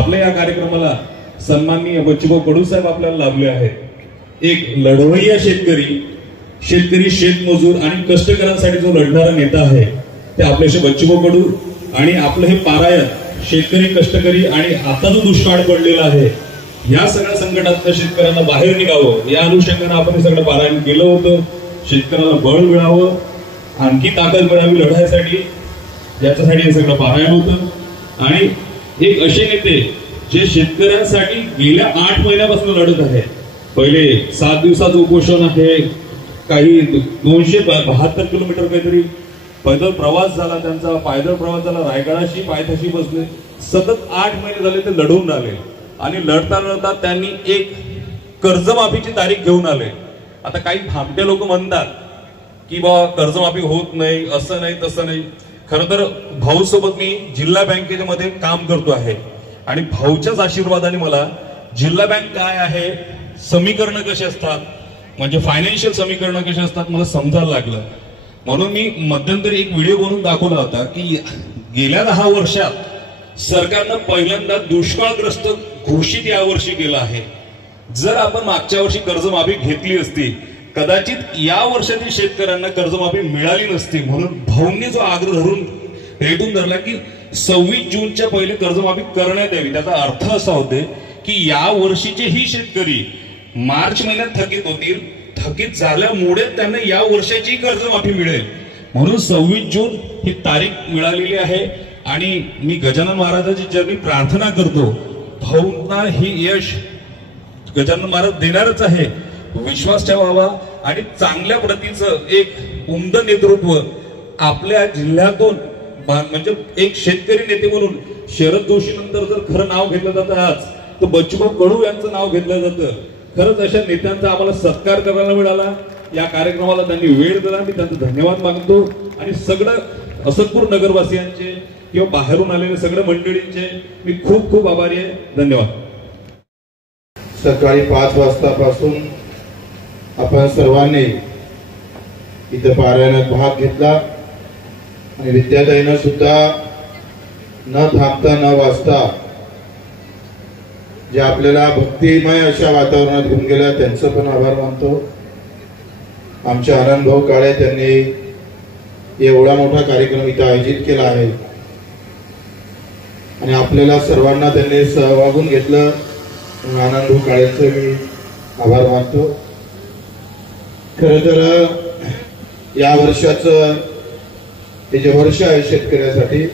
आपल्या या कार्यक्रमाला सन्माननीय बच्चूभाऊ कडू साहेब आपल्याला लाभले आहेत। एक लढवय्या शेतकरी शेतमजूर आणि कष्टकऱ्यांसाठी जो लढणारा नेता आहे ते आपल्याशी बच्चूभाऊ कडू। आणि आपलं हे पारायण शेतकरी कष्टकरी आणि आता जो दुष्काळ पडलेला आहे या सगळ्या संकटातून शेतकऱ्यांना बाहेर निघावं या अनुषंगाने आपण हे सगळं पारायण केलं होतं। शेतकऱ्याला बळ मिळावं, आणखी ताकद मिळावी लढाईसाठी, याच्यासाठी हे सगळं पारायण होतं। आणि एक असे नेते जे शेतकऱ्यांसाठी गेल्या 8 महिन्यापासून लढत आहे। पहिले 7 दिवसाचं उपोषण आहे, काही 272 किलोमीटर काहीतरी पैदल प्रवास झाला, त्यांचा पायदळ प्रवास झाला, रायगडाशी पायथ्याशी बसले, सतत 8 महिने झाले ते लढवून आले। आणि लढता त्यांनी एक कर्जमाफीची तारीख घेऊन आले। आता काही भामटे लोक म्हणतात की बाबा कर्जमाफी होत नाही, असं नाही तसं नाही। खरं तर भाऊ सोबत मी जिल्हा बँकेच्या मध्ये काम करतो आहे आणि भाऊच्याच आशीर्वादाने मला जिल्हा बँक काय आहे, समीकरण कसे असतात, म्हणजे फायनान्शियल समीकरण कसे असतात मला समजायला लागलं। म्हणून मी मध्यंतरी एक व्हिडिओ बनवून दाखवला होता की गेल्या 10 वर्षात सरकारनं पहिल्यांदा दुष्काळग्रस्त घोषित यावर्षी केलं आहे। जर आपण मागच्या वर्षी कर्जमाफी घेतली असती कदाचित या वर्षातील शेतकऱ्यांना कर्जमाफी मिळाली नसती। म्हणून भाऊंनी जो आग्रह धरून रेटून धरला की 26 जूनच्या पहिले कर्जमाफी करण्यात यावी, त्याचा अर्थ असा होते की या वर्षीचे ही शेतकरी मार्च महिन्यात थकीत होतील, थकीत झाल्यामुळे त्यांना या वर्षाची कर्जमाफी मिळेल। म्हणून 26 जून ही तारीख मिळालेली आहे आणि मी गजानन महाराजांची चरणी प्रार्थना करतो भाऊंना ही यश गजानन महाराज देणारच आहे, विश्वास ठेवावा आणि चांगल्या प्रतीचं एक उमद नेतृत्व आपल्या जिल्ह्यातून, म्हणजे एक शेतकरी नेते म्हणून शरद जोशी नंतर जर खरं नाव घेतलं जातं आज तर बच्चूभाऊ कडू यांचं नाव घेतलं जातं। खरंच अशा नेत्यांचा आम्हाला सत्कार करायला मिळाला, या कार्यक्रमाला त्यांनी वेळ दिला, मी त्यांचा धन्यवाद मागतो। आणि सगळं असतपूर नगरवासियांचे किंवा बाहेरून आलेले सगळ्या मंडळींचे मी खूप खूप आभारी आहे। धन्यवाद। सकाळी 5 वाजतापासून आपण सर्वांनी इथं पारायणात भाग घेतला आणि विद्याताईंना सुद्धा न थांबता न वाचता जे आपल्याला भक्तिमय अशा वातावरणात घेऊन गेल्या त्यांचं पण आभार मानतो। आमचे आनंद भाऊ काळे त्यांनी एवढा मोठा कार्यक्रम इथं आयोजित केला आहे आणि आपल्याला सर्वांना त्यांनी सहभागून घेतलं, आनंद भाऊ काळेंचे मी आभार मानतो। खरं तर या वर्षाचं हे जे वर्ष आहे शेतकऱ्यासाठी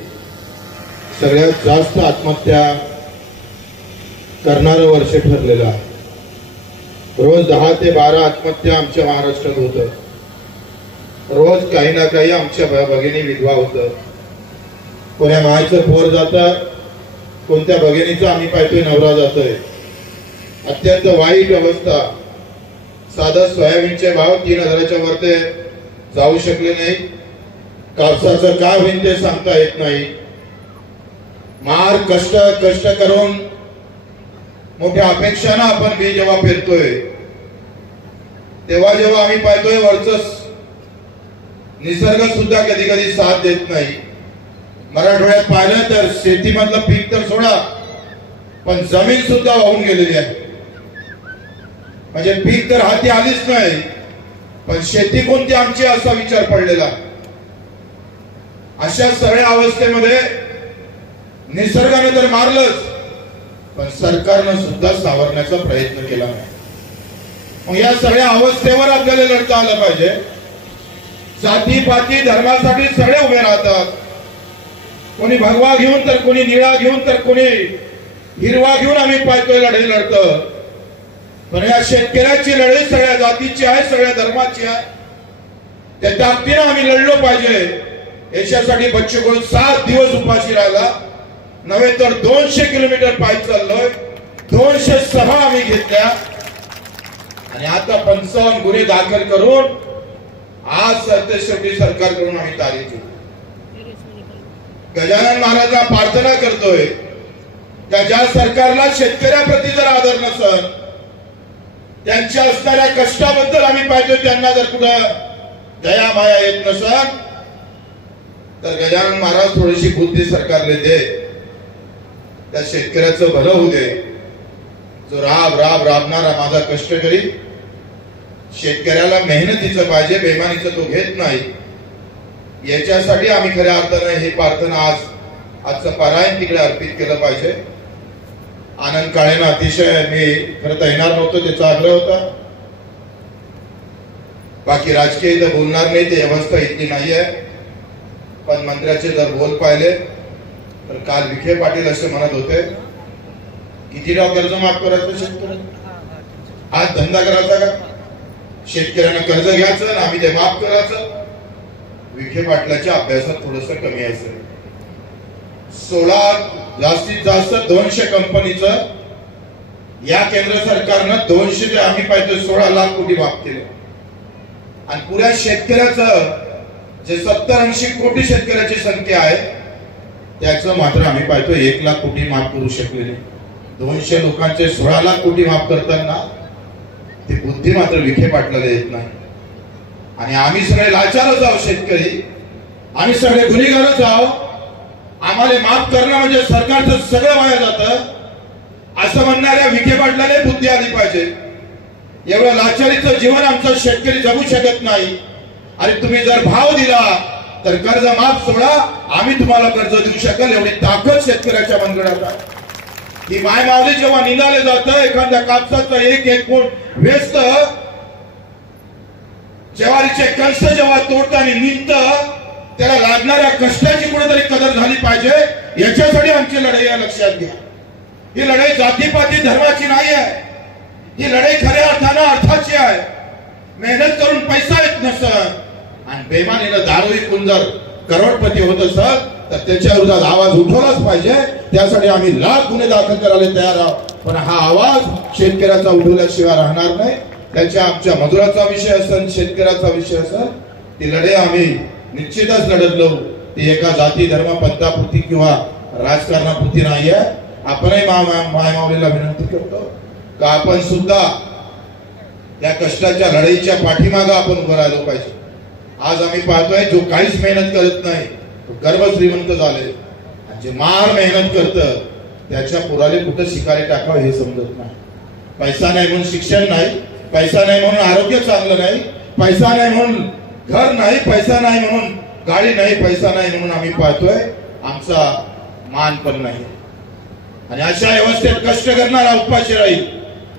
सगळ्यात जास्त आत्महत्या करणारं वर्ष ठरलेलं आहे। रोज 10 ते 12 आत्महत्या आमच्या महाराष्ट्रात होतं, रोज काही ना काही आमच्या भगिनी विधवा होतं, कोण्या मायचं पोर जातं, कोणत्या भगिनीचा आम्ही पाहतोय नवरा जातोय। अत्यंत वाईट अवस्था। साधा सोयाबीनचे भाव 3000च्या वर ते जाऊ शकले नाही, कापसाचं काय होईल ते सांगता येत नाही। मार कष्ट करून मोठ्या अपेक्षानं आपण बी जेव्हा पेरतोय तेव्हा जेव्हा आम्ही पाहतोय वरच निसर्ग सुद्धा कधी कधी साथ देत नाही। मराठवाड्यात पाहिलं तर शेतीमधलं पीक तर सोडा पण जमीन सुद्धा वाहून गेलेली आहे, म्हणजे पीक तर हाती आलीच नाही पण शेती कोणती आमची असा विचार पडलेला। अशा सगळ्या अवस्थेमध्ये निसर्गाने तर मारलंच पण सरकारनं सुद्धा सावरण्याचा प्रयत्न केला नाही। मग या सगळ्या अवस्थेवर आपल्याला लढता आलं पाहिजे। जाती पाती धर्मासाठी सगळे उभे राहतात, कोणी भगवा घेऊन तर कोणी निळा घेऊन तर कोणी हिरवा घेऊन आम्ही पाहतोय लढाई लढतं। पण या शेतकऱ्याची लढाई सगळ्या जातीची आहे, सगळ्या धर्माची आहे, त्या ताकदीनं आम्ही लढलो पाहिजे। याच्यासाठी बच्चू कडू 7 दिवस उपाशी राहिला, नव्हे तर 200 किलोमीटर पायी चाललोय, 200 सभा आम्ही घेतल्या आणि आता 55 गुन्हे दाखल करून आज सरतेशेवटी सरकारकडून आम्ही तारीख घेतली। गजानन महाराजांना प्रार्थना करतोय त्या ज्या सरकारला शेतकऱ्याप्रती जर आदर नसेल, त्यांच्या असणाऱ्या कष्टाबद्दल आम्ही पाहिजे त्यांना जर कुठं दया माया येत नसेल तर गजानन महाराज थोडीशी बुद्धी सरकारला दे। त्या शेतकऱ्याचं भलं होऊ दे. जो राबणारा माझा कष्टकरी शेतकऱ्याला मेहनतीचं पाहिजे, बेमानीचं तो घेत नाही. याच्यासाठी आम्ही खऱ्या अर्थाने ही प्रार्थना आजचं पारायण तिकडे अर्पित केलं पाहिजे. आनंद काळेंना अतिशय मी खरं तर येणार नव्हतो, त्याचा आग्रह होता. बाकी राजकीय इथं बोलणार नाही, ती अवस्था इतकी नाही आहे. पण मंत्र्याचे जर बोल पाहिले तर काल विखे पाटील असे म्हणत होते, किती डाव कर्ज माफ करायचं शेतकऱ्यांना, आज धंदा करायचा का? शेतकऱ्यांना कर्ज घ्यायचं आणि आम्ही ते माफ करायचं. विखे पाटलाच्या अभ्यासात थोडस कमी असेल. 16 जास्तीत जास्त 200 कंपनीचं या केंद्र सरकारनं 200 ते आम्ही पाहिजे 16 लाख कोटी माफ केले. आणि पुऱ्या शेतकऱ्याचं जे 70-80 कोटी शेतकऱ्याची संख्या आहे त्याचं मात्र आम्ही पाहतो 1 लाख कोटी माफ करू शकले नाही. 200 लोकांचे 16 लाख कोटी माफ करताना ती बुद्धी मात्र विखे पाटलाला येत नाही. आणि आम्ही सगळे लाचारच आहोत शेतकरी, आम्ही सगळे गुन्हेगारच आहोत. आम्हाला माफ करणं म्हणजे सरकारचं सगळं वाया जातं असं म्हणणाऱ्या विखे पाटलाला बुद्धी आली पाहिजे. एवढं लाचारीचं जीवन आमचा शेतकरी जगू शकत नाही. आणि तुम्ही जर भाव दिला तर कर्ज माफ सोडा, आम्ही तुम्हाला कर्ज देऊ शकेल एवढी ताकद शेतकऱ्याच्या मनगडात आहे. ही माय मावली जेव्हा निघाले जातं, एखाद्या कापसाचं एक पोट व्यस्त ज्वारीचे कणस जेव्हा तोडताना निघतं, त्याला लागणाऱ्या कष्टाची कुठेतरी कदर झाली पाहिजे. याच्यासाठी आमची लढाई आहे, लक्षात घ्या. ही लढाई जातीपाती धर्माची नाही आहे, ही लढाई खऱ्या अर्थानं अर्थाची आहे. मेहनत करून पैसा येत नसत आणि बेमानीनं दारू विकून जर करोडपती होत असत तर त्याच्या विरोधात आवाज उठवलाच पाहिजे. त्यासाठी आम्ही लाख गुन्हे दाखल करायला तयार आहोत. पण हा आवाज शेतकऱ्याचा उठवल्याशिवाय राहणार नाही. त्याच्या आमच्या मजुराचा विषय असेल, शेतकऱ्याचा विषय असेल, ती लढाई आम्ही निश्चितच लढत जाऊ. ती एका जाती धर्म पंथापुरती किंवा राजकारणापुरती नाही आहे. आपणही मायमावलीला विनंती करतो का आपण सुद्धा या कष्टाच्या लढाईच्या पाठीमागे आपण उभं राहिलो पाहिजे. आज आम्ही पाहतोय जो काहीच मेहनत करत नाही तो गर्भ श्रीमंत झाले, जे मार मेहनत करतं त्याच्या पोराले कुठं शिकारे टाकावं हे समजत नाही. पैसा नाही म्हणून शिक्षण नाही, पैसा नाही म्हणून आरोग्य चांगलं नाही, पैसा नाही म्हणून घर नाही, पैसा नाही म्हणून गाडी नाही, पैसा नाही म्हणून आम्ही पाहतोय आमचा मान पण नाही. आणि अशा व्यवस्थेत कष्ट करणारा उपाशी राहील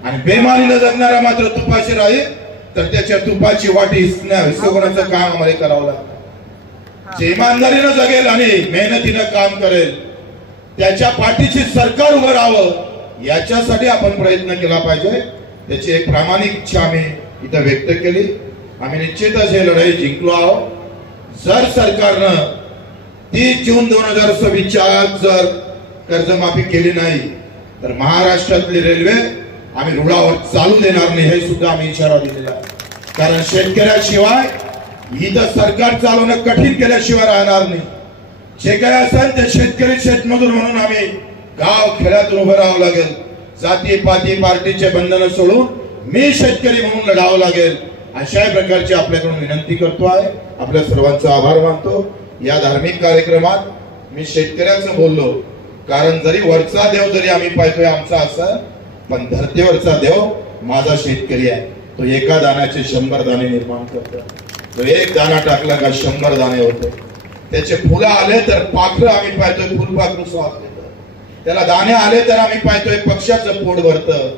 आणि बेमानीला जगणारा मात्र तुपाशी राहील. तर त्याच्या तुपाची वाटी हिसकवण्याचं काम आम्हाला करावं लागतं. जे इमानदारीनं जगेल आणि मेहनतीनं काम करेल त्याच्या पाठीशी सरकार उभं राहावं याच्यासाठी आपण प्रयत्न केला पाहिजे. त्याची एक प्रामाणिक इच्छा आम्ही इथं व्यक्त केली. आम्ही निश्चितच हे लढाई जिंकलो आहोत. जर सरकारनं 30 जून 2026च्या आत जर कर्जमाफी केली नाही तर महाराष्ट्रातली रेल्वे आम्ही रुळावर चालू देणार नाही हे सुद्धा आम्ही इशारा दिलेला आहे. कारण शेतकऱ्याशिवाय इथं सरकार चालवणं कठीण केल्याशिवाय राहणार नाही. जे काय असेल ते शेतकरी शेतमजूर म्हणून आम्ही गाव खेड्यातून उभं राहावं लागेल. जाती पाती पार्टीचे बंधन सोडून मी शेतकरी म्हणून लढावं लागेल. अशा प्रकारची आपल्याकडून विनंती करतो आहे. आपल्या सर्वांचा आभार मानतो. या धार्मिक कार्यक्रमात मी शेतकऱ्याचं बोललो कारण जरी वरचा देव जरी आम्ही पाहतोय आमचा असं, पण धरतीवरचा देव माझा शेतकरी आहे. तो एका दाण्याचे 100 दाणे निर्माण करतो. तो एक दाणा टाकला का 100 दाणे होते. त्याचे फुलं आले तर पाखरं आम्ही पाहतोय फुलपाखरू स्वाद देतं. त्याला दाणे आले तर आम्ही पाहतोय पक्ष्याचं पोट भरतं.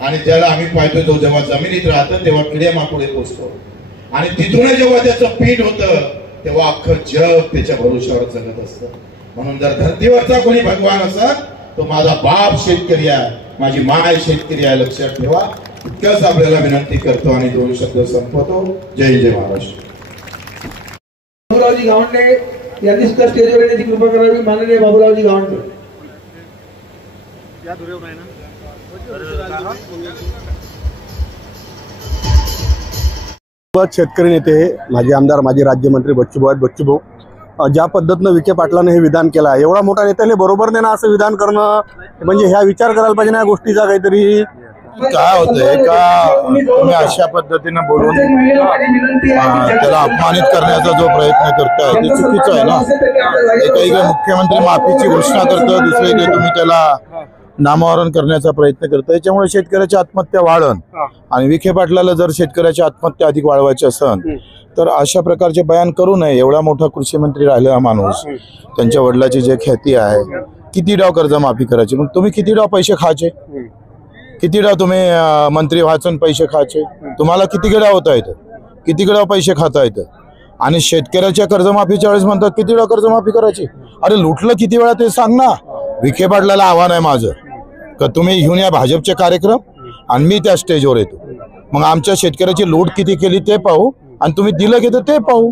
आणि त्याला आम्ही पाहतोय तो जेव्हा जमिनीत राहतं तेव्हा किडे माकोडे पोचतो. आणि तिथून जेव्हा त्याचं पीठ होतं तेव्हा अख्खं जग त्याच्या भरोश्यावर जगत असतं. म्हणून जर धरतीवरचा कोणी भगवान असत तो माझा बाप शेतकरी आहे, माझी माय शेतकरी आहे, लक्षात ठेवा. इतकंच आपल्याला विनंती करतो आणि 2 शब्द संपवतो. जय जय महाराष्ट्र. बाबूरावजी गावंडे यांनी सुद्धा स्टेजवर येण्याची कृपा करावी. माननीय बाबूरावजी गावंडे शेतकरी नेते माजी आमदार माजी राज्यमंत्री बच्चूभाऊ आहेत. बच्चूभाऊ, ज्या पद्धतीनं विखे पाटलांनी हे विधान केलं आहे, एवढा मोठा नेत्याने बरोबर नाही ना असं विधान करणं, म्हणजे ह्या विचार करायला पाहिजे ना या गोष्टीचा काहीतरी. काय होतंय का तुम्ही अशा पद्धतीने बोलून त्याला अपमानित करण्याचा जो प्रयत्न करताय ते चुकीचं आहे ना. एकीकडे मुख्यमंत्री माफीची घोषणा करतो, दुसरीकडे तुम्ही त्याला नामोहरण करण्याचा प्रयत्न करताय. त्याच्यामुळे शेतकऱ्याची आत्महत्या वाढन आणि विखे पाटलाला जर शेतकऱ्याची आत्महत्या अधिक वाढवायची असेल तर अशा प्रकारचे बयान करू नये. एवढा मोठा कृषी मंत्री राहिलेला माणूस, त्यांच्या वडिलाची जे ख्याती आहे, किती डाव कर्जमाफी करायची, मग तुम्ही किती डाव पैसे खायचे, किती डाव तुम्ही मंत्री वाचून पैसे खायचे, तुम्हाला किती डाव होता येतं, किती डाव पैसे खाता येतं. आणि शेतकऱ्याच्या कर्जमाफीच्या वेळेस म्हणतात किती डाव कर्जमाफी करायची. अरे लुटलं किती वेळा ते सांग ना. विखे पाटलाला आव्हान आहे माझं का तुम्ही घेऊन या भाजपचे कार्यक्रम आणि मी त्या स्टेजवर येतो, मग आमच्या शेतकऱ्याची लूट किती केली ते पाहू आणि तुम्ही दिलं घेतं ते पाहू.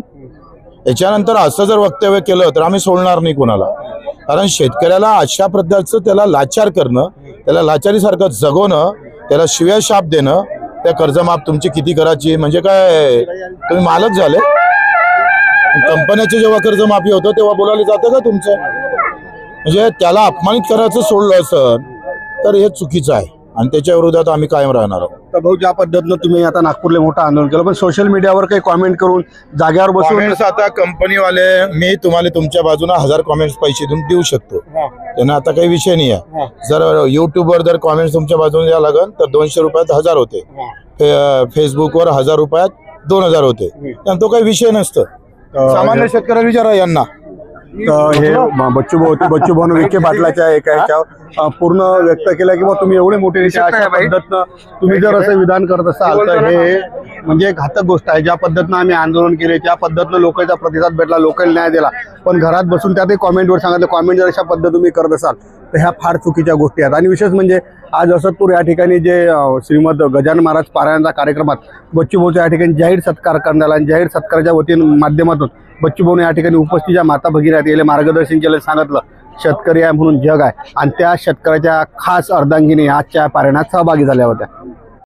याच्यानंतर असं जर वक्तव्य केलं तर आम्ही सोडणार नाही कोणाला. कारण शेतकऱ्याला अशा प्रकारचं त्याला लाचार करणं, त्याला लाचारीसारखं जगवणं, त्याला शिव्या शाप देणं, त्या कर्जमाफ तुमची किती करायची म्हणजे काय तुम्ही मालक झाले. कंपन्याचे जेव्हा कर्जमाफी होतं तेव्हा बोलायला जातं का तुमचं. म्हणजे त्याला अपमानित करायचं सोडलं असं तर हे चुकीचं आहे आणि त्याच्या विरोधात आम्ही कायम राहणार आहोत. तर भाऊ ज्या पद्धतीनं तुम्ही आता नागपूरला मोठं आंदोलन केलं, पण सोशल मीडियावर काही कॉमेंट करून जागेवर बसून आता कंपनीवाले मी तुम्हाला तुमच्या बाजूने 1000 कॉमेंट्स पैसे देऊ शकतो, त्यांना आता काही विषय नाही आहे. जर युट्यूबवर जर कॉमेंट्स तुमच्या बाजूने द्यावं लागेल तर 200 रुपयात 1000 होते, फेसबुकवर 1000 रुपयात 2000 होते, तो काही विषय नसतं. सामान्य शेतकऱ्याला विचारा यांना. हे बच्चूभाऊ विखे पाटलाच्या एका ह्याच्यावर पूर्ण व्यक्त केलं की तुम्ही एवढे मोठे नेते अशा पद्धतीनं तुम्ही जर असं विधान करत असाल तर हे म्हणजे घातक गोष्ट आहे. ज्या पद्धतीनं आम्ही आंदोलन केले, त्या पद्धतीनं लोकांचा प्रतिसाद भेटला, लोकांना न्याय दिला, पण घरात बसून त्यातही कॉमेंटवर सांगितलं. कॉमेंट जर अशा पद्धती तुम्ही करत असाल तर ह्या फार चुकीच्या गोष्टी आहेत. आणि विशेष म्हणजे आज असतपूर या ठिकाणी जे श्रीमद गजानन महाराज पारायणाच्या कार्यक्रमात बच्चूभाऊच्या या ठिकाणी जाहीर सत्कार करण्याला आणि जाहीर सत्काराच्या वतीनं माध्यमातून बच्चूभाऊने या ठिकाणी उपस्थित ज्या माता भगिनी आहेत याला मार्गदर्शन केलं, सांगितलं शेतकरी आहे म्हणून जग आहे, आणि त्या शेतकऱ्याच्या खास अर्धांगिनी आजच्या पारायणात सहभागी झाल्या होत्या.